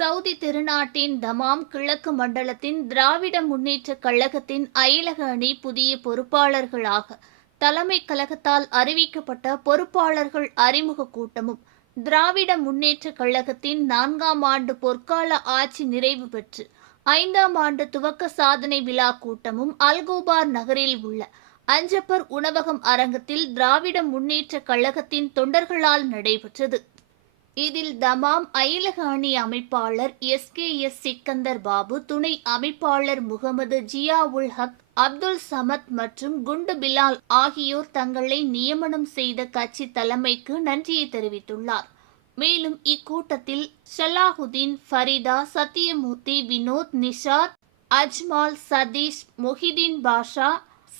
Saudi திருநாட்டின் தமாம் கிழக்கு மண்டலத்தின் திராவிட முன்னேற்றக் கழகத்தின் அயலக அணி புதிய பொறுப்பாளர்களாக தலைமை கழகத்தால் அறிவிக்கப்பட்ட பொறுப்பாளர்கள் அறிமுக கூட்டமும், திராவிட முன்னேற்றக் கழகத்தின் 4ஆம் ஆண்டு பொற்கால ஆட்சி நிறைவு பெற்று 5ஆம் ஆண்டு துவக்க சாதனை விழா கூட்டமும் அல்கோபார் நகரில் உள்ள அஞ்சப்பர் உணவகம் அரங்கத்தில் திராவிட முன்னேற்றக் கழகத்தின் தொண்டர்களால் நடைபெற்றது. இதில் தமாம் அயலக அணி அமைப்பாளர் எஸ். சிக்கந்தர் பாபு, துணை அமைப்பாளர் முகமது ஜியா உல் ஹக், அப்துல் சமத் மற்றும் குண்டு பிலால் ஆகியோர் தங்களை நியமனம் செய்த கட்சி தலைமைக்கு நன்றியை தெரிவித்துள்ளார். மேலும் இக்கூட்டத்தில் ஷலாஹுதீன், ஃபரிதா, சத்தியமூர்த்தி, வினோத், நிஷாத், அஜ்மால், சதீஷ், மொஹிதீன் பாஷா,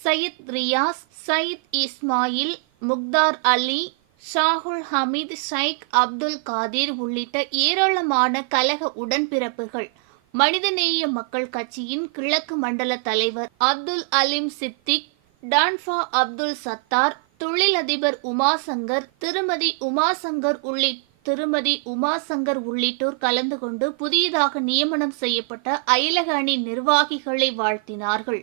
சையத் ரியாஸ், சயித் இஸ்மாயில், முக்தார் அலி, ஷாகுல் ஹமீத், ஷைக் அப்துல் காதிர் உள்ளிட்ட ஏராளமான கழக உடன்பிறப்புகள், மனிதநேய மக்கள் கட்சியின் கிழக்கு மண்டல தலைவர் அப்துல் அலீம் சித்திக், டான்ஃபா அப்துல் சத்தார், தொழிலதிபர் உமாசங்கர், திருமதி உமாசங்கர் உள்ளிட்டோர் கலந்து கொண்டு புதியதாக நியமனம் செய்யப்பட்ட அயலக அணி நிர்வாகிகளை வாழ்த்தினார்கள்.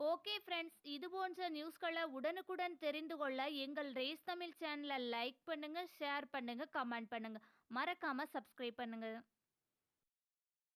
ஓகே ஃப்ரெண்ட்ஸ், இது போன்ற நியூஸ்களை உடனுக்குடன் தெரிந்து கொள்ள எங்கள் ரேஸ் தமிழ் சேனலை லைக் பண்ணுங்க, ஷேர் பண்ணுங்க, கமெண்ட் பண்ணுங்க, மறக்காம சப்ஸ்கிரைப் பண்ணுங்க.